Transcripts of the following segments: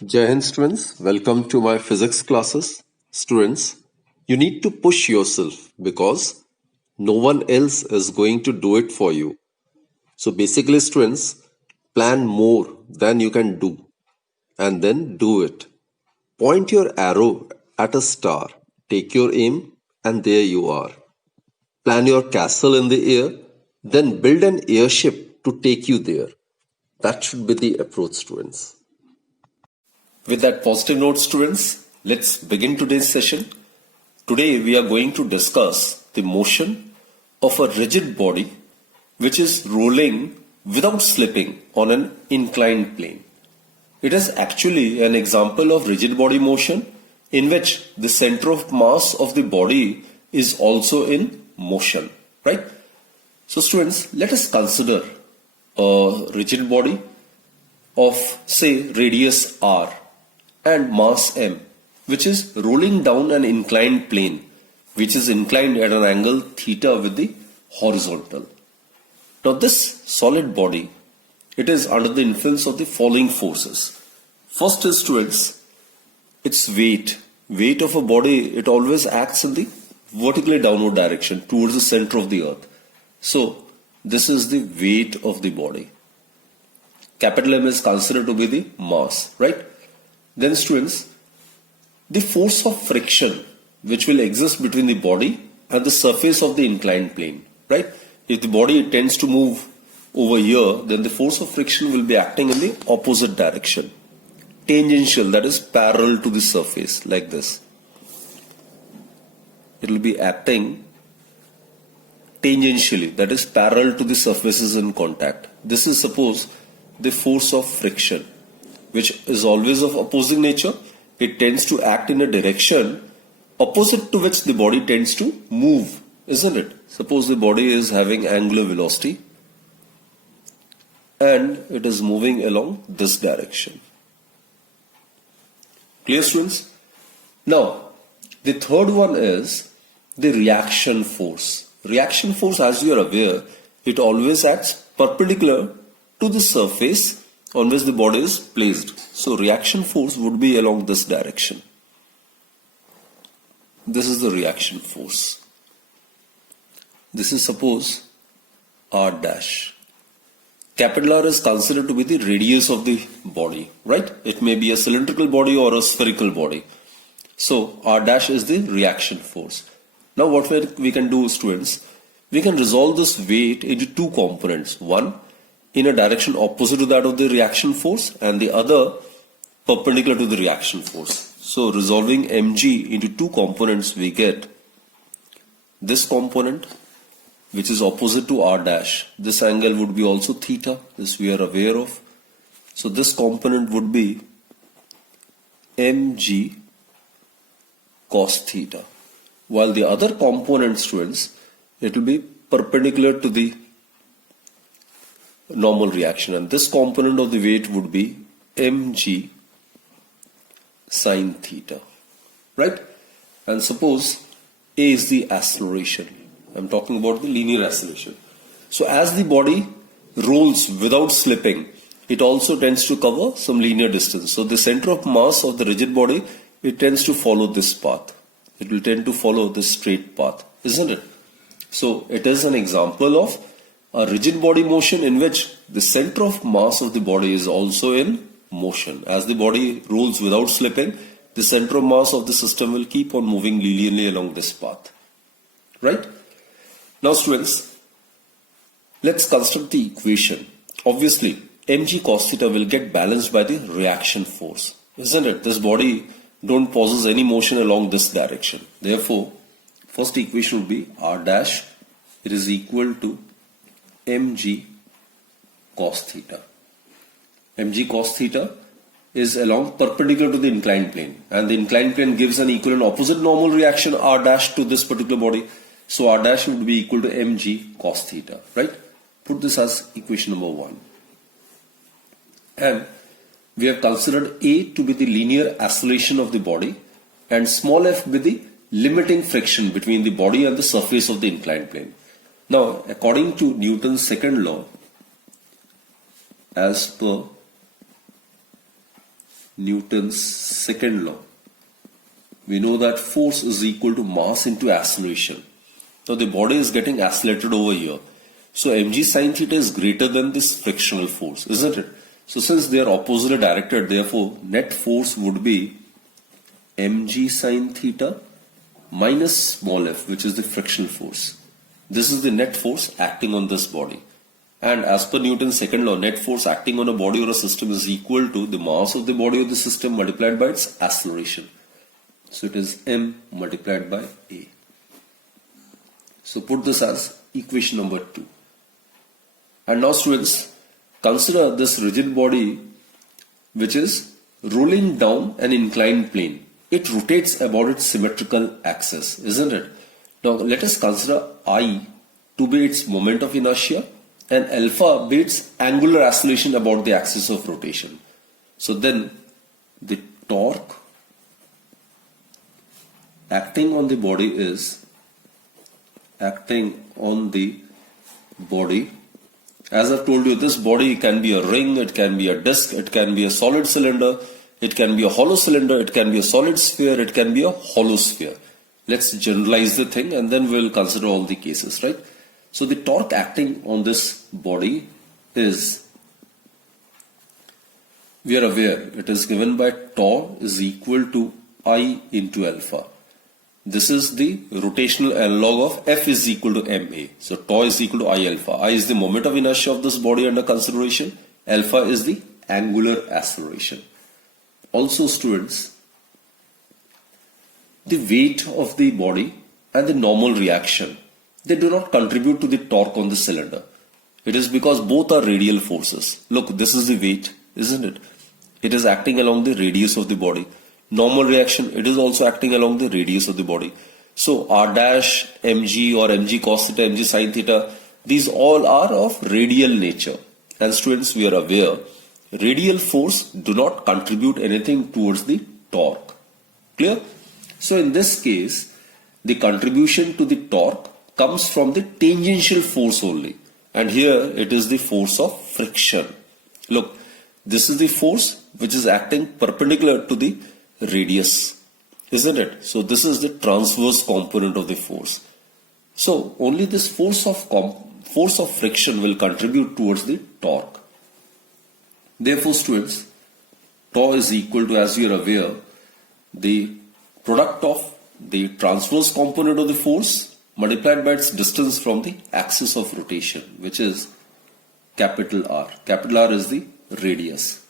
Jai Hind students, welcome to my physics classes. Students, you need to push yourself because no one else is going to do it for you. So basically, students, plan more than you can do and then do it. Point your arrow at a star, take your aim, and there you are. Plan your castle in the air, then build an airship to take you there. That should be the approach, students. With that positive note, students, let's begin today's session. Today we are going to discuss the motion of a rigid body which is rolling without slipping on an inclined plane. It is actually an example of rigid body motion in which the center of mass of the body is also in motion, right? So students, let us consider a rigid body of say radius r and mass m, which is rolling down an inclined plane which is inclined at an angle theta with the horizontal. Now this solid body, it is under the influence of the following forces. First is students, its weight. Weight of a body, it always acts in the vertically downward direction towards the center of the earth. So this is the weight of the body. Capital M is considered to be the mass, right? Then students, the force of friction which will exist between the body and the surface of the inclined plane, right? If the body tends to move over here, then the force of friction will be acting in the opposite direction. Tangential, that is parallel to the surface, like this. It will be acting tangentially, that is parallel to the surfaces in contact. This is suppose the force of friction, which is always of opposing nature. It tends to act in a direction opposite to which the body tends to move, isn't it? Suppose the body is having angular velocity and it is moving along this direction. Clear, students? Now, the third one is the reaction force. Reaction force, as you are aware, it always acts perpendicular to the surface on which the body is placed. So reaction force would be along this direction. This is the reaction force. This is suppose R dash. Capital R is considered to be the radius of the body, right? It may be a cylindrical body or a spherical body. So R dash is the reaction force. Now what we can do, students, we can resolve this weight into two components. One in a direction opposite to that of the reaction force and the other perpendicular to the reaction force. So resolving mg into two components, we get this component which is opposite to r dash. This angle would be also theta, this we are aware of. So this component would be mg cos theta, while the other component, students, it will be perpendicular to the normal reaction, and this component of the weight would be mg sin theta, right? And suppose A is the acceleration. I'm talking about the linear acceleration. So as the body rolls without slipping, it also tends to cover some linear distance. So the center of mass of the rigid body, it tends to follow this path. It will tend to follow this straight path, isn't it? So it is an example of a rigid body motion in which the center of mass of the body is also in motion. As the body rolls without slipping, the center of mass of the system will keep on moving linearly along this path, right? Now students, let's construct the equation. Obviously, mg cos theta will get balanced by the reaction force, isn't it? This body don't possess any motion along this direction. Therefore, first equation would be r dash, it is equal to mg cos theta. Mg cos theta is along perpendicular to the inclined plane, and the inclined plane gives an equal and opposite normal reaction r dash to this particular body. So r dash would be equal to mg cos theta, right? Put this as equation number 1. And we have considered A to be the linear acceleration of the body and small f be the limiting friction between the body and the surface of the inclined plane. Now, according to Newton's second law, as per Newton's second law. We know that force is equal to mass into acceleration. Now the body is getting accelerated over here. So mg sine theta is greater than this frictional force, isn't it? So since they are oppositely directed, therefore net force would be mg sine theta minus small f, which is the frictional force. This is the net force acting on this body. And as per Newton's second law, net force acting on a body or a system is equal to the mass of the body or the system multiplied by its acceleration. So it is m multiplied by a. So put this as equation number 2. And now students, consider this rigid body which is rolling down an inclined plane. It rotates about its symmetrical axis, isn't it? Now let us consider I to be its moment of inertia and alpha be its angular acceleration about the axis of rotation. So then the torque acting on the body is as I've told you, this body can be a ring, it can be a disc, it can be a solid cylinder, it can be a hollow cylinder, it can be a solid sphere, it can be a hollow sphere. Let's generalize the thing and then we'll consider all the cases, right? So the torque acting on this body is, we are aware, it is given by tau is equal to I into alpha. This is the rotational analog of F is equal to ma. So tau is equal to I alpha. I is the moment of inertia of this body under consideration. Alpha is the angular acceleration. Also students, the weight of the body and the normal reaction, they do not contribute to the torque on the cylinder. It is because both are radial forces. Look, this is the weight, isn't it? It is acting along the radius of the body. Normal reaction, it is also acting along the radius of the body. So r dash, mg or mg cos theta, mg sin theta, these all are of radial nature. And students, we are aware, radial force do not contribute anything towards the torque. Clear? So in this case, the contribution to the torque comes from the tangential force only. And here it is the force of friction. Look, this is the force which is acting perpendicular to the radius, isn't it? So this is the transverse component of the force. So only this force of friction will contribute towards the torque. Therefore students, tau is equal to, as you are aware, the product of the transverse component of the force multiplied by its distance from the axis of rotation, which is capital R. Capital R is the radius.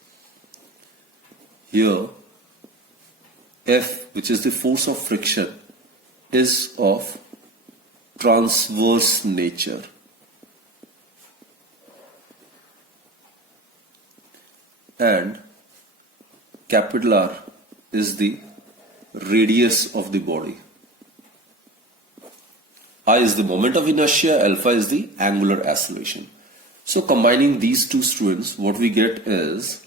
Here F, which is the force of friction, is of transverse nature. And capital R is the radius of the body. I is the moment of inertia, alpha is the angular acceleration. So combining these two students, what we get is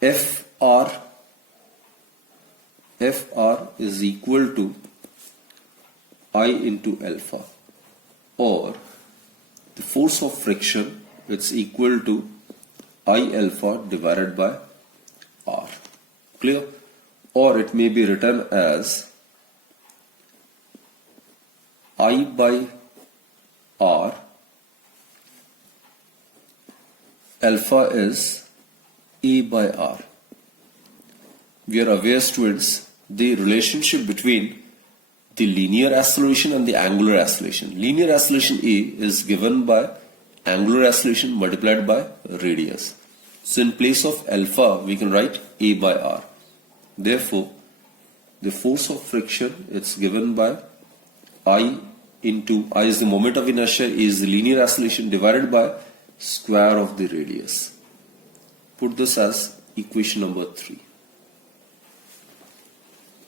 Fr is equal to I into alpha, or the force of friction, it's equal to I alpha divided by R. Clear? Or it may be written as I by R, alpha is A by R. We are aware students, the relationship between the linear acceleration and the angular acceleration. Linear acceleration A is given by angular acceleration multiplied by radius. So in place of alpha, we can write A by R. Therefore, the force of friction, it's given by I into, I is the moment of inertia, A is the linear acceleration divided by square of the radius. Put this as equation number 3.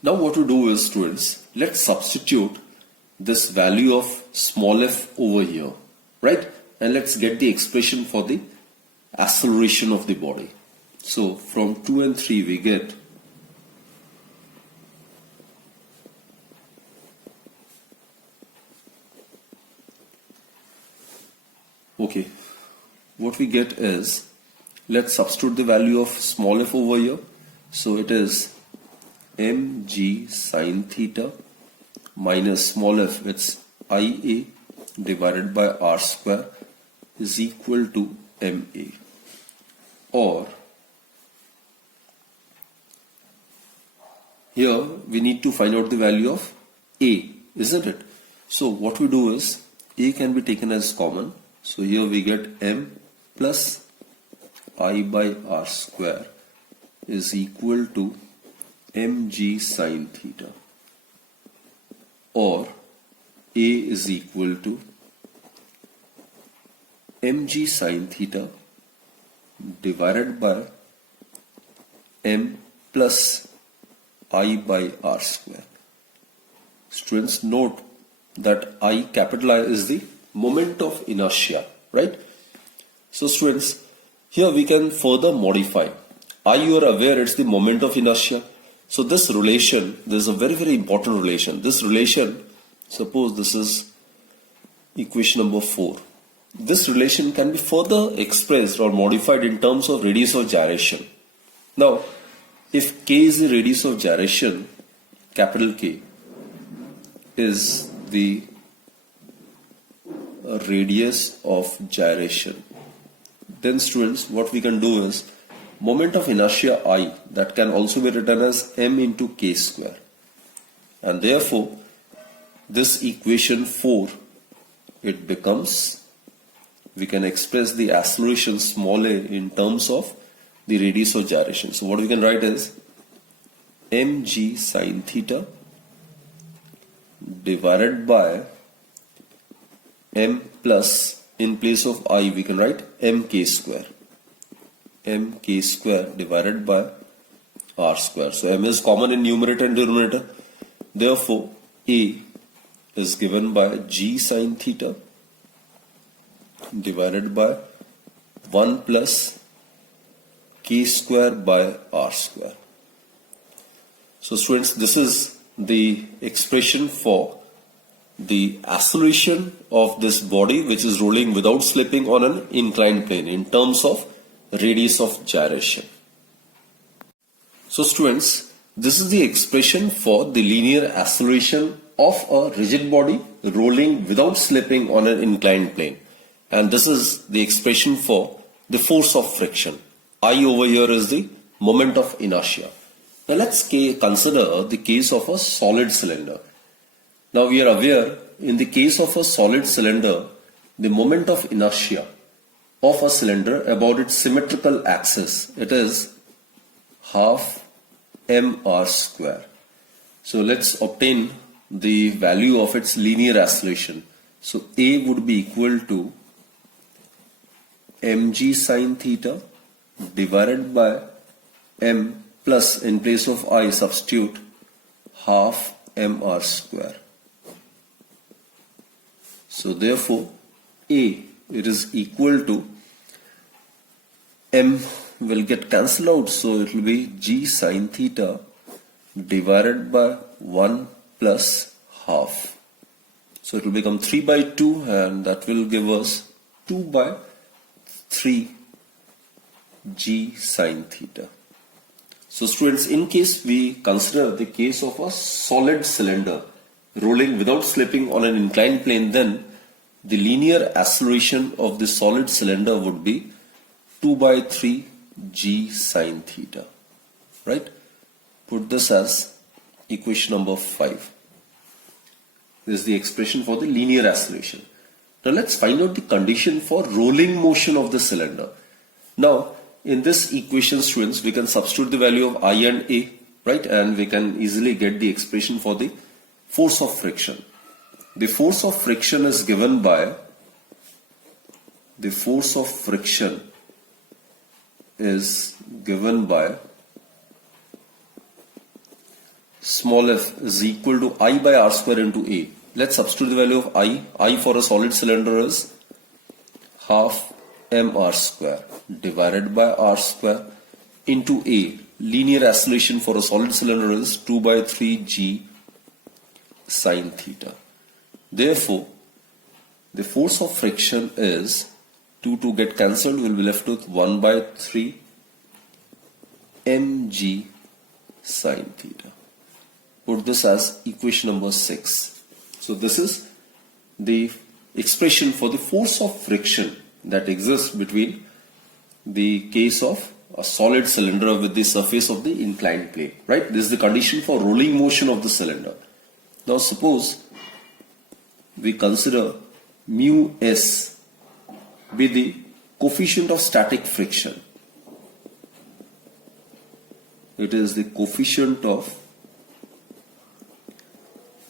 Now what to do is students, let's substitute this value of small f over here, right? And let's get the expression for the acceleration of the body. So from 2 and 3 we get what we get is Let's substitute the value of small f over here. So it is mg sine theta minus small f, it's ia divided by r square is equal to ma. Or here we need to find out the value of a, isn't it? So what we do is a can be taken as common. So here we get m plus I by r square is equal to mg sine theta, or a is equal to mg sine theta divided by m plus I by r square. Students, note that I, capital I, is the moment of inertia, right? So students, here we can further modify. I, you are aware, it's the moment of inertia. So this relation, this is a very, very important relation. This relation, suppose this is equation number 4. This relation can be further expressed or modified in terms of radius of gyration. Now, if k is the radius of gyration, capital K is the radius of gyration, then students, what we can do is moment of inertia I, that can also be written as m into k square, and therefore this equation 4, it becomes, we can express the acceleration small a in terms of the radius of gyration. So what we can write is mg sine theta divided by m plus, in place of I we can write mk square divided by r square. So m is common in numerator and denominator, therefore a is given by g sine theta divided by 1 plus k square by r square. So students, this is the expression for the acceleration of this body which is rolling without slipping on an inclined plane in terms of radius of gyration. So students, this is the expression for the linear acceleration of a rigid body rolling without slipping on an inclined plane, and this is the expression for the force of friction. I over here is the moment of inertia. Now let's consider the case of a solid cylinder. Now we are aware, in the case of a solid cylinder, the moment of inertia of a cylinder about its symmetrical axis, it is half mr square. So let's obtain the value of its linear acceleration. So a would be equal to mg sine theta divided by m plus, in place of I substitute half mr square. So therefore a, it is equal to, m will get cancelled out, so it will be g sine theta divided by 1 plus half. So it will become 3 by 2, and that will give us 2 by 3 g sine theta. So students, in case we consider the case of a solid cylinder rolling without slipping on an inclined plane, then the linear acceleration of the solid cylinder would be 2 by 3 g sine theta, right? Put this as equation number 5. This is the expression for the linear acceleration. Now let's find out the condition for rolling motion of the cylinder. Now in this equation, students, we can substitute the value of I and A, right? And we can easily get the expression for the force of friction. The force of friction is given by, small f is equal to I by r square into A. Let's substitute the value of I. I for a solid cylinder is half mr square divided by r square into A. Linear acceleration for a solid cylinder is 2 by 3 g sine theta. Therefore, the force of friction is 2 get cancelled, we'll be left with 1 by 3 mg sine theta. Put this as equation number 6. So this is the expression for the force of friction that exists between the case of a solid cylinder with the surface of the inclined plane, right? This is the condition for rolling motion of the cylinder. Now suppose we consider mu s be the coefficient of static friction. It is the coefficient of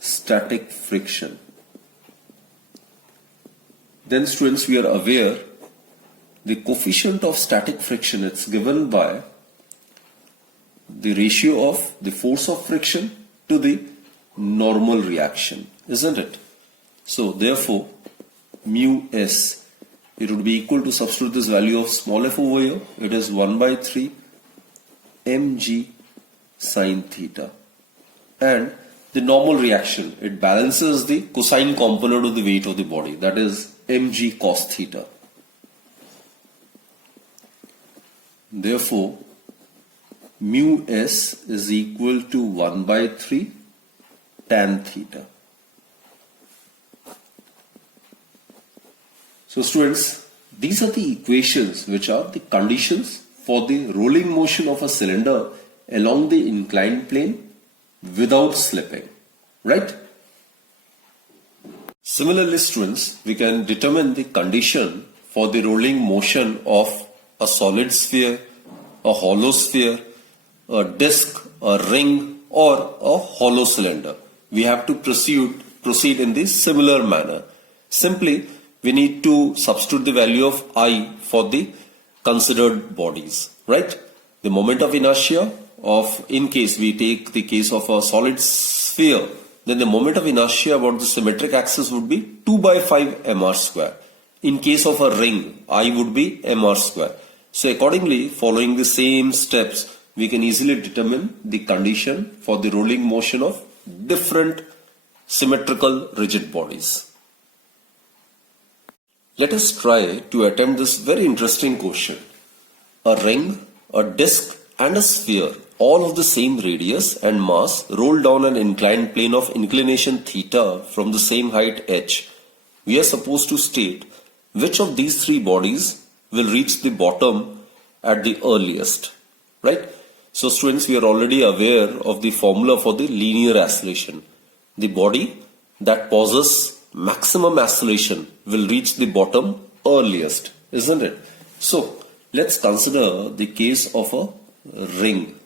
static friction. Then students, we are aware the coefficient of static friction is given by the ratio of the force of friction to the normal reaction, isn't it? So therefore mu s, it would be equal to, substitute this value of small f over here, it is 1 by 3 mg sine theta, and the normal reaction, it balances the cosine component of the weight of the body, that is mg cos theta. Therefore mu s is equal to 1 by 3 tan theta. So students, these are the equations which are the conditions for the rolling motion of a cylinder along the inclined plane without slipping, right? Similarly students, we can determine the condition for the rolling motion of a solid sphere, a hollow sphere, a disc, a ring, or a hollow cylinder. We have to proceed in this similar manner. Simply, we need to substitute the value of I for the considered bodies, right? The moment of inertia of, in case we take the case of a solid sphere, then the moment of inertia about the symmetric axis would be 2 by 5 mr square. In case of a ring, I would be mr square. So accordingly, following the same steps, we can easily determine the condition for the rolling motion of different symmetrical rigid bodies. Let us try to attempt this very interesting question. A ring, a disc and a sphere, all of the same radius and mass, roll down an inclined plane of inclination theta from the same height h. We are supposed to state which of these three bodies will reach the bottom at the earliest, right? So students, we are already aware of the formula for the linear oscillation. The body that possesses maximum oscillation will reach the bottom earliest, isn't it? So let's consider the case of a ring.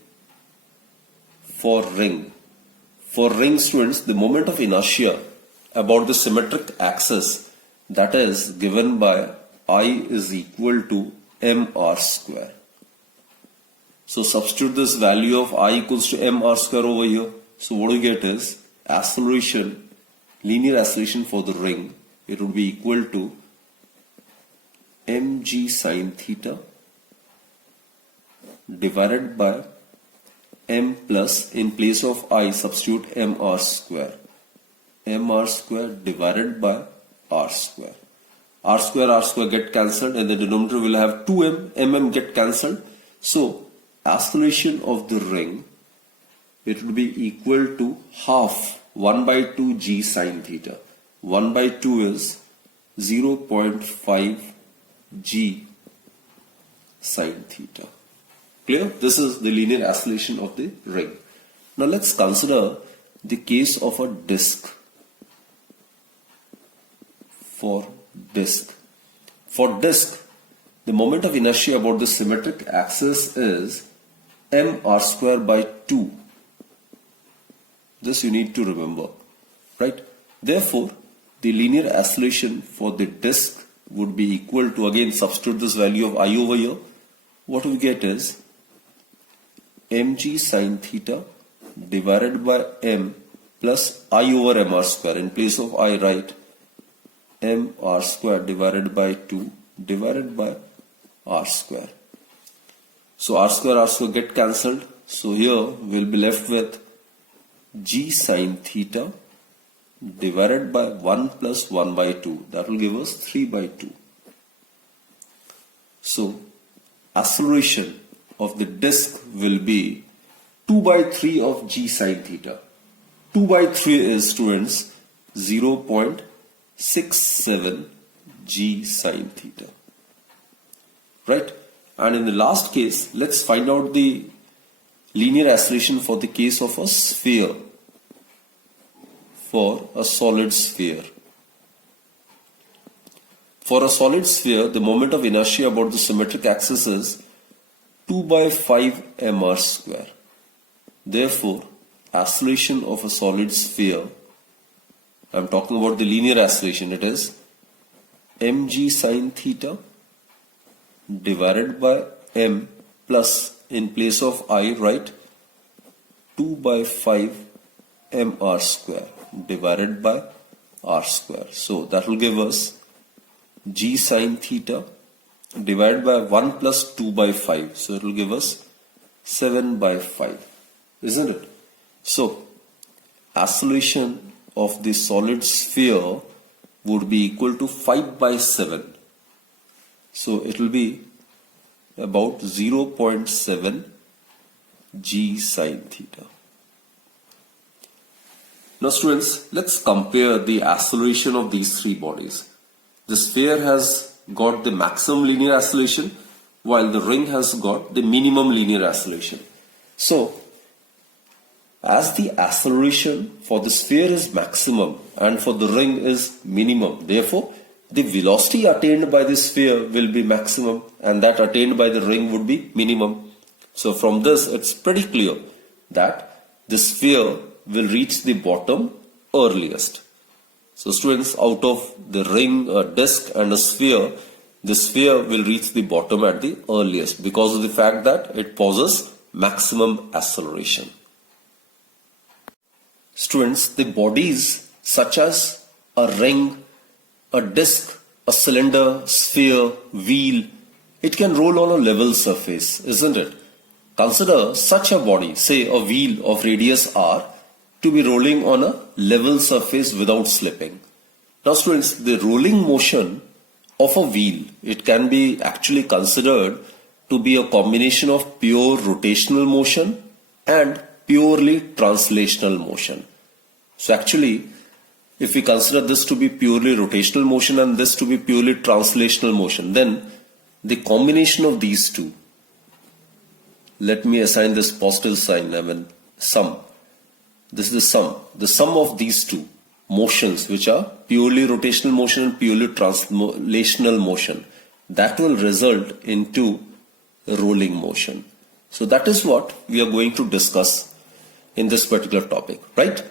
For ring students, the moment of inertia about the symmetric axis, that is given by I is equal to mr square. So substitute this value of I equals to mr square over here. So what we get is acceleration, linear acceleration for the ring. It would be equal to mg sine theta divided by m plus, in place of I substitute mr square. Mr square divided by r square. R square get cancelled, and the denominator will have 2m, get cancelled. So acceleration of the ring, it will be equal to half 1 by 2 g sine theta. 1 by 2 is 0.5 g sine theta. Clear? This is the linear oscillation of the ring. Now let's consider the case of a disc. For disc, the moment of inertia about the symmetric axis is mr square by 2. This you need to remember, right? Therefore, the linear oscillation for the disc would be equal to, again substitute this value of I over here. What we get is mg sine theta divided by m plus I over mr square. In place of I, write mr square divided by 2 divided by r square. So r square get cancelled. So here we'll be left with g sine theta divided by 1 plus 1 by 2. That will give us 3 by 2. So acceleration of the disk will be 2 by 3 of g sine theta. 2 by 3 is, students, 0.67 g sine theta. Right? And in the last case, let's find out the linear acceleration for the case of a sphere, for a solid sphere. For a solid sphere, the moment of inertia about the symmetric axis is 2 by 5 mr square. Therefore, acceleration of a solid sphere, I'm talking about the linear acceleration, it is mg sine theta divided by m plus, in place of I write 2 by 5 mr square divided by r square. So that will give us g sine theta divided by 1 plus 2 by 5. So it will give us 7 by 5. Isn't it? So acceleration of the solid sphere would be equal to 5 by 7. So it will be about 0.7 g sine theta. Now students, let's compare the acceleration of these three bodies. The sphere has got the maximum linear acceleration while the ring has got the minimum linear acceleration. So as the acceleration for the sphere is maximum and for the ring is minimum, therefore the velocity attained by the sphere will be maximum and that attained by the ring would be minimum. So from this it's pretty clear that the sphere will reach the bottom earliest. So students, out of the ring, a disc and a sphere, the sphere will reach the bottom at the earliest because of the fact that it possesses maximum acceleration. Students, the bodies such as a ring, a disc, a cylinder, sphere, wheel, it can roll on a level surface, isn't it? Consider such a body, say a wheel of radius r, to be rolling on a level surface without slipping. Now students, the rolling motion of a wheel, it can be actually considered to be a combination of pure rotational motion and purely translational motion. So actually, if we consider this to be purely rotational motion and this to be purely translational motion, then the combination of these two, let me assign this positive sign, sum. This is the sum of these two motions, which are purely rotational motion and purely translational motion, that will result into rolling motion. So that is what we are going to discuss in this particular topic, right?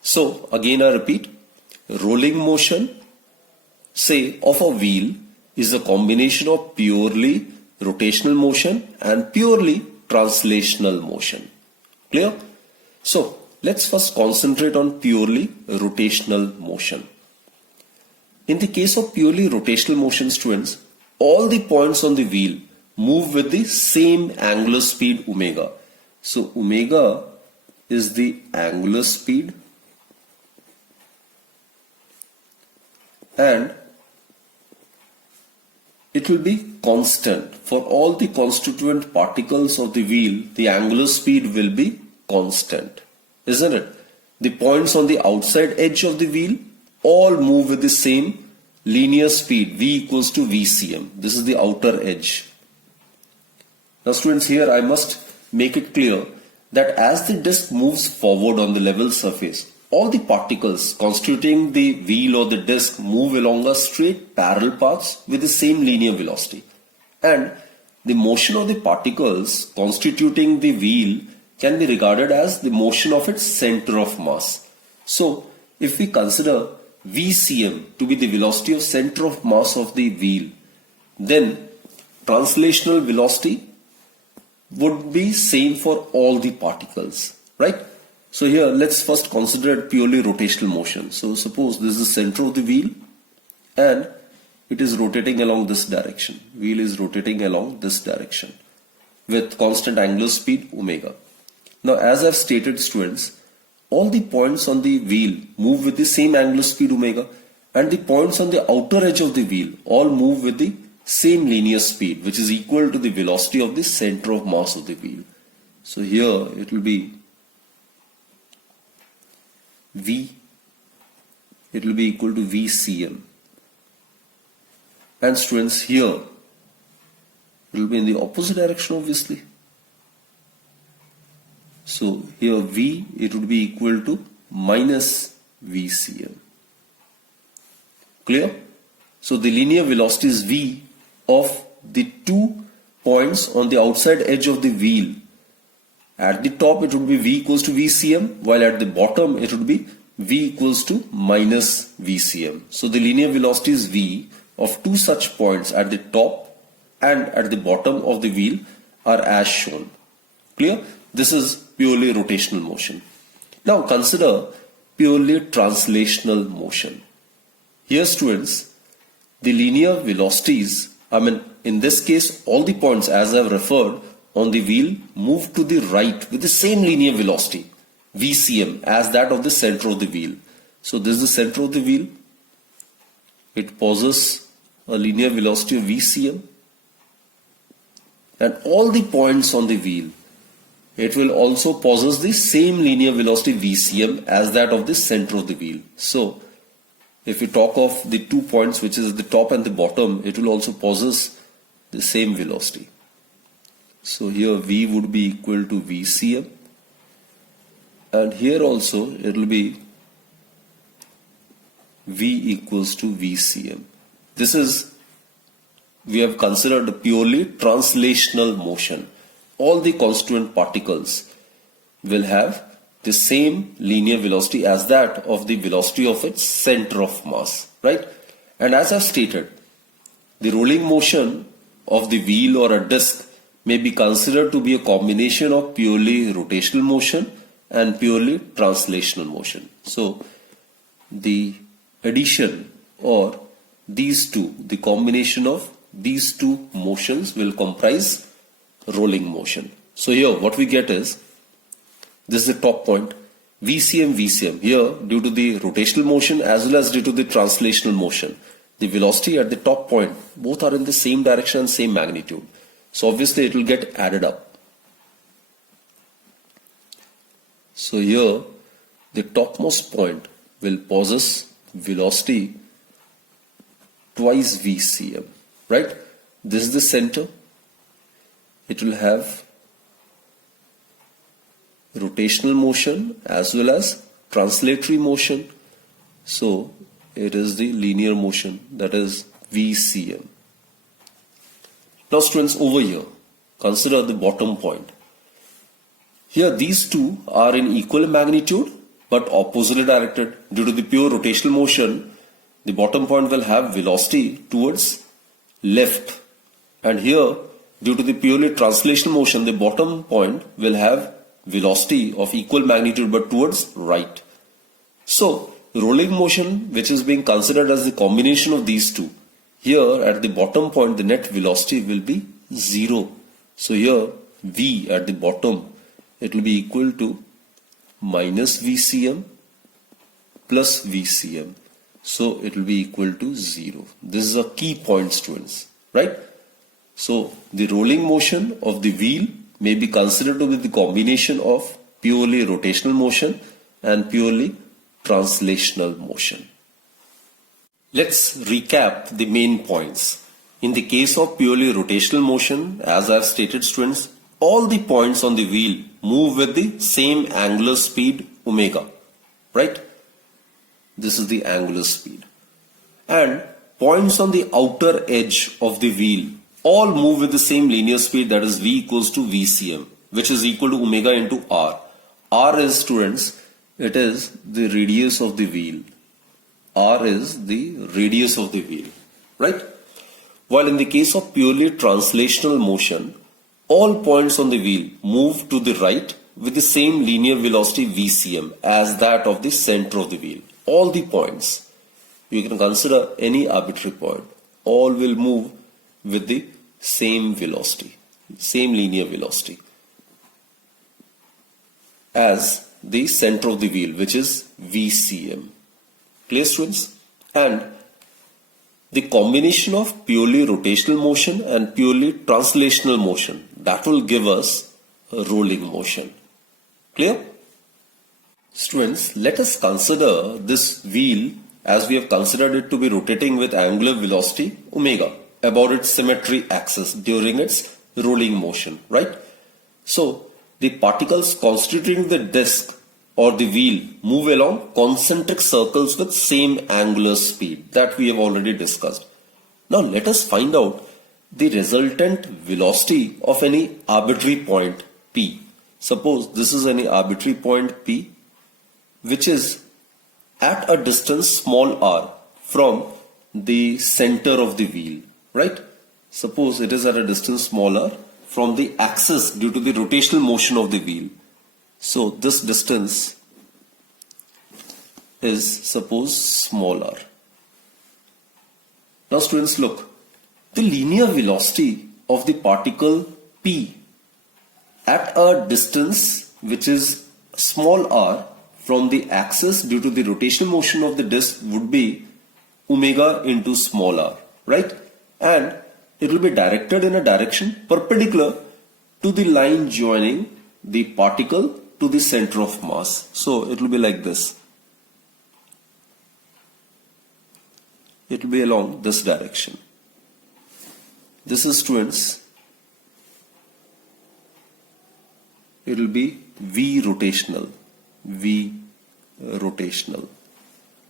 So again I repeat, rolling motion, say, of a wheel is a combination of purely rotational motion and purely translational motion. Clear? So let's first concentrate on purely rotational motion. In the case of purely rotational motion, students, all the points on the wheel move with the same angular speed omega. So omega is the angular speed and it will be constant. For all the constituent particles of the wheel, the angular speed will be constant, isn't it? The points on the outside edge of the wheel all move with the same linear speed, v equals to vcm. This is the outer edge. Now students, here I must make it clear that as the disk moves forward on the level surface, all the particles constituting the wheel or the disk move along a straight parallel paths with the same linear velocity. And the motion of the particles constituting the wheel can be regarded as the motion of its center of mass. So if we consider vcm to be the velocity of center of mass of the wheel, then translational velocity would be same for all the particles, right? So here let's first consider purely rotational motion. So suppose this is the center of the wheel and it is rotating along this direction. Wheel is rotating along this direction with constant angular speed omega. Now as I've stated, students, all the points on the wheel move with the same angular speed omega and the points on the outer edge of the wheel all move with the same linear speed which is equal to the velocity of the center of mass of the wheel. So here it will be V, it will be equal to VCM. And students, here it will be in the opposite direction obviously. So here V, it would be equal to minus VCM. Clear? So the linear velocity is V of the 2 points on the outside edge of the wheel. At the top it would be V equals to VCM, while at the bottom it would be V equals to minus VCM. So the linear velocity is V of 2 such points at the top and at the bottom of the wheel are as shown. Clear? This is purely rotational motion. Now consider purely translational motion. Here students, the linear velocities, in this case all the points as I have referred on the wheel move to the right with the same linear velocity VCM as that of the center of the wheel. So this is the center of the wheel. It possesses a linear velocity of VCM, and all the points on the wheel, it will also possess the same linear velocity VCM as that of the center of the wheel. So if we talk of the 2 points which is at the top and the bottom, it will also possess the same velocity. So here V would be equal to VCM, and here also it will be V equals to VCM. This is, we have considered purely translational motion. All the constituent particles will have the same linear velocity as that of the velocity of its center of mass, right? And as I've stated, the rolling motion of the wheel or a disc may be considered to be a combination of purely rotational motion and purely translational motion. So the addition or these two, the combination of these two motions will comprise rolling motion. So here what we get is, this is the top point, VCM, VCM. Here, due to the rotational motion as well as due to the translational motion, the velocity at the top point, both are in the same direction and same magnitude. So obviously it will get added up. So here, the topmost point will possess velocity twice VCM, right? This is the center. It will have rotational motion as well as translatory motion. So it is the linear motion, that is VCM. Now students, over here, consider the bottom point. Here these two are in equal magnitude but oppositely directed. Due to the pure rotational motion, the bottom point will have velocity towards left, and here due to the purely translational motion, the bottom point will have velocity of equal magnitude but towards right. So rolling motion, which is being considered as the combination of these two, here at the bottom point the net velocity will be 0. So here V at the bottom, it will be equal to minus VCM plus VCM. So it will be equal to 0. This is a key point, students, right? So the rolling motion of the wheel may be considered to be the combination of purely rotational motion and purely translational motion. Let's recap the main points. In the case of purely rotational motion, as I have stated, students, all the points on the wheel move with the same angular speed omega, right? This is the angular speed. And points on the outer edge of the wheel all move with the same linear speed, that is V equals to VCM, which is equal to omega into R. R is, students, it is the radius of the wheel. R is the radius of the wheel, right? While in the case of purely translational motion, all points on the wheel move to the right with the same linear velocity VCM as that of the center of the wheel. All the points, you can consider any arbitrary point, all will move with the same velocity, same linear velocity as the center of the wheel, which is VCM. Clear, students? And the combination of purely rotational motion and purely translational motion, that will give us a rolling motion. Clear? Students, let us consider this wheel as we have considered it to be rotating with angular velocity omega about its symmetry axis during its rolling motion, right? So, the particles constituting the disk or the wheel move along concentric circles with same angular speed that we have already discussed. Now let us find out the resultant velocity of any arbitrary point P. Suppose this is any arbitrary point P which is at a distance small r from the center of the wheel, right? Suppose it is at a distance small r from the axis due to the rotational motion of the wheel. So this distance is suppose small r. Now students, look, the linear velocity of the particle P at a distance which is small r from the axis due to the rotational motion of the disk would be omega into small r, right? And it will be directed in a direction perpendicular to the line joining the particle to the center of mass. So it will be like this. It will be along this direction. This is, students, it will be V rotational,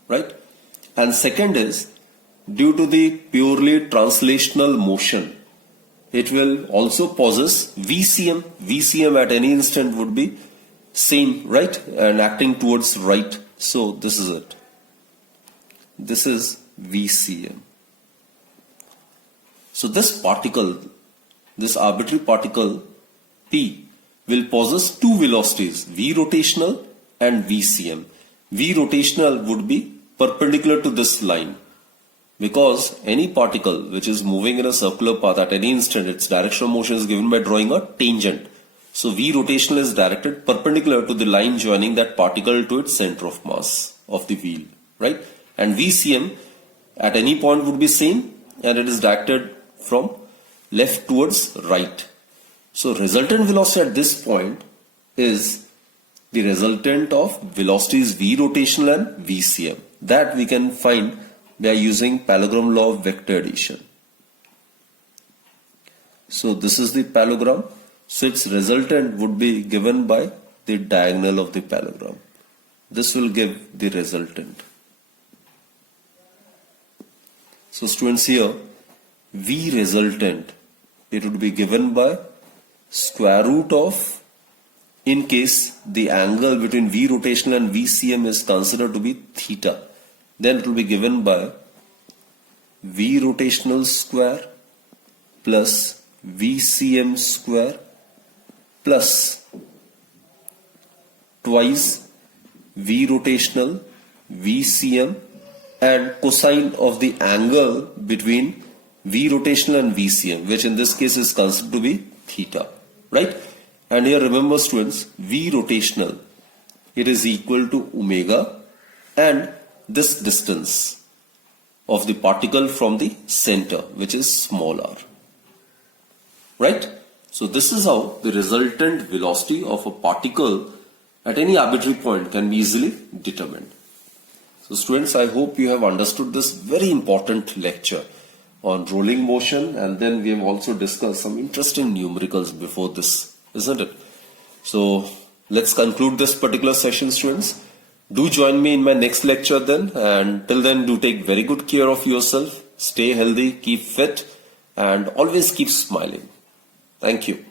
right? And second is, due to the purely translational motion, it will also possess VCM. VCM at any instant would be same, right? And acting towards right. So this is it. This is VCM. So this particle, this arbitrary particle P, will possess two velocities, V rotational and VCM. V rotational would be perpendicular to this line, because any particle which is moving in a circular path at any instant, its direction of motion is given by drawing a tangent. So V rotational is directed perpendicular to the line joining that particle to its center of mass of the wheel, right? And VCM at any point would be same, and it is directed from left towards right. So resultant velocity at this point is the resultant of velocities V rotational and VCM. That we can find by using parallelogram law of vector addition. So this is the parallelogram. So its resultant would be given by the diagonal of the parallelogram. This will give the resultant. So students, here V resultant, it would be given by square root of, in case the angle between V rotational and VCM is considered to be theta, then it will be given by V rotational square plus VCM square plus twice V rotational, VCM, and cosine of the angle between V rotational and VCM, which in this case is considered to be theta, right? And here remember, students, V rotational, it is equal to omega and this distance of the particle from the center, which is small r, right? So this is how the resultant velocity of a particle at any arbitrary point can be easily determined. So students, I hope you have understood this very important lecture on rolling motion, and then we have also discussed some interesting numericals before this, isn't it? So let's conclude this particular session, students. Do join me in my next lecture then, and till then, do take very good care of yourself, stay healthy, keep fit, and always keep smiling. Thank you.